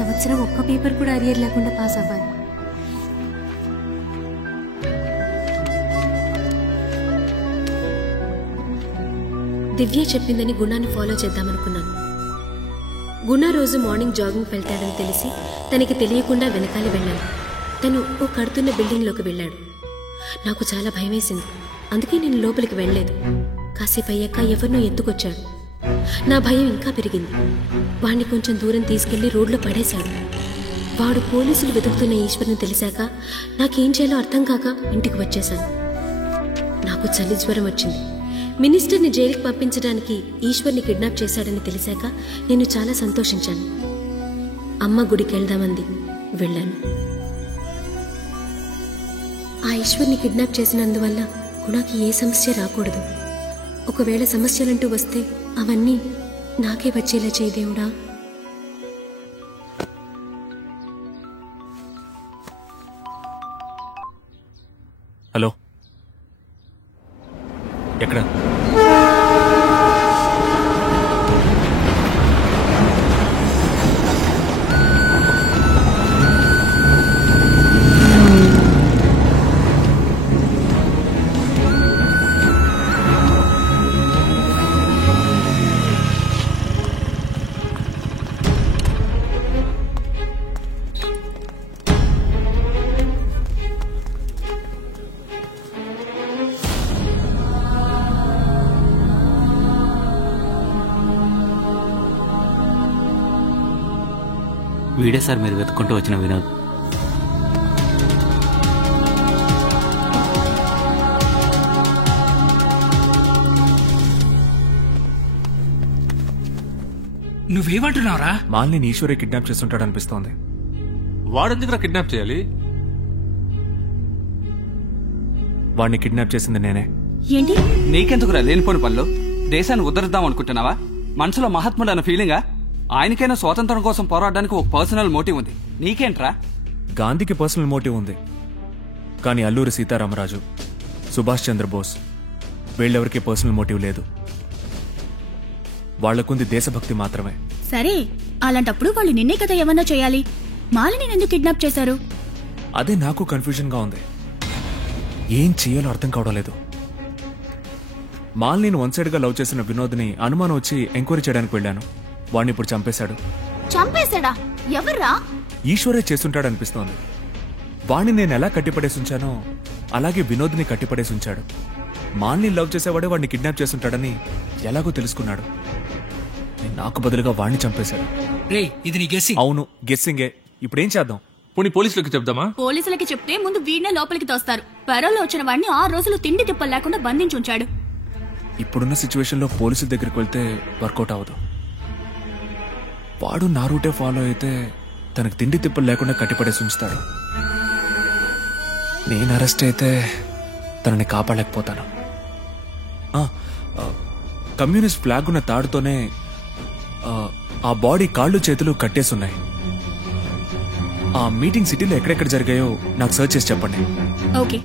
సంవత్సరం ఒక్క పేపర్ కూడా అరియర్ లేకుండా పాస్ అవ్వాలి. దివ్య చెప్పిందని గుణాన్ని ఫాలో చేద్దామనుకున్నాను. గుణ రోజు మార్నింగ్ జాగింగ్ వెళ్తాడని తెలిసి తనకి తెలియకుండా వెనకాలి వెళ్ళాను. తను ఓ కడుతున్న బిల్డింగ్లోకి వెళ్ళాడు. నాకు చాలా భయం వేసింది. అందుకే నేను లోపలికి వెళ్ళలేదు. కాసేపు అయ్యాక ఎవరినో ఎత్తుకొచ్చాడు. నా భయం ఇంకా పెరిగింది. వాణ్ణి కొంచెం దూరం తీసుకెళ్లి రోడ్లో పడేశాడు. వాడు పోలీసులు వెతుకుతున్న ఈశ్వర్ని తెలిసాక నాకేం చేయాలో అర్థం కాక ఇంటికి వచ్చేశాను. నాకు చలి జ్వరం వచ్చింది. మినిస్టర్ని జైలుకి పంపించడానికి ఈశ్వర్ని కిడ్నాప్ చేశాడని తెలిసాక నేను చాలా సంతోషించాను. అమ్మ గుడికి వెళ్దామంది. వెళ్ళాను. ఆ ఈశ్వర్ని కిడ్నాప్ చేసినందువల్ల గుణాకి ఏ సమస్య రాకూడదు. ఒకవేళ సమస్యలంటూ వస్తే అవన్నీ నాకే వచ్చేలా చేయి దేవుడా. హలో, ఎక్కడ? వీడే సార్ మీరు వెతుక్కుంటూ వచ్చిన వినోద్. నువ్వేమంటున్నావురా? మాల్ని ఈశ్వరే కిడ్నాప్ చేస్తుంటాడు అనిపిస్తోంది. వాడెందుకురా కిడ్నాప్ చేయాలి? వాడిని కిడ్నాప్ చేసింది నేనే. ఏంటి? నీకెందుకురా లేనిపోని పనులు? దేశాన్ని ఉద్ధరిద్దాం అనుకుంటున్నావా? మనసులో మహాత్ముడు అన్న ఫీలింగా? ఆయనకైనా స్వాతంత్రం కోసం పోరాడడానికి ఒక పర్సనల్ మోటివ్ ఉంది. నీకేంట్రా? గాంధీకి పర్సనల్ మోటివ్ ఉంది, కానీ అల్లూరి సీతారామరాజు, సుభాష్ చంద్రబోస్ వీళ్ళెవరికి పర్సనల్ మోటివ్ లేదు. వాళ్లకుంది దేశభక్తి మాత్రమే. సరే, అలాంటప్పుడు వాళ్ళు నిన్నే కదా ఏమన్నా చేయాలి. మాలిని ఎందుకు కిడ్నాప్ చేశారు? అదే నాకు కన్ఫ్యూజన్ గా ఉంది. ఏం చెయ్యాలో అర్థం కావడం లేదు. మాల్ని వన్ సైడ్ గా లవ్ చేసిన వినోద్ని అనుమానం వచ్చి ఎంక్వైరీ చేయడానికి వెళ్ళాను. వాడిని ఇప్పుడు చంపేశాడు. చంపేశాడా? ఎవర్రా? ఈశ్వరే చేస్తుంటాడు అనిపిస్తోంది. వాణ్ణి నేను ఎలా కట్టిపడేసి ఉంచానో అలాగే వినోద్ని కట్టిపడేసి ఉంచాడు. మాల్ని లవ్ చేసేవాడే వాడిని కిడ్నాప్ చేస్తుంటాడని ఎలాగో తెలుసుకున్నాడు. నాకు బదులుగా వాణ్ణి చంపేశాడు. అవును, గెస్సింగే. ఇప్పుడేం చేద్దాం? పోనీ పోలీసులకు చెప్దామా? పోలీసులకి చెప్తే ముందు వీడినే లోపలికి తోస్తారు. పరోలో వచ్చిన వాడిని 6 రోజులు తిండి తిప్పలు లేకుండా బంధించి ఉంచాడు. ఇప్పుడున్న సిచ్యువేషన్ లో పోలీసుల దగ్గరికి వెళ్తే వర్కౌట్ అవ్వదు. వాడు నా రూటే ఫాలో అయితే తనకు తిండి తిప్పలు లేకుండా కట్టిపడేసి ఉంచుతాడు. నేను అరెస్ట్ అయితే తనని కాపాడలేకపోతాను. కమ్యూనిస్ట్ ఫ్లాగ్ ఉన్న తాడుతోనే ఆ బాడీ కాళ్ళు చేతులు కట్టేసున్నాయి. ఆ మీటింగ్ సిటీలో ఎక్కడెక్కడ జరిగాయో నాకు సర్చ్ చేసి చెప్పండి. ఓకే.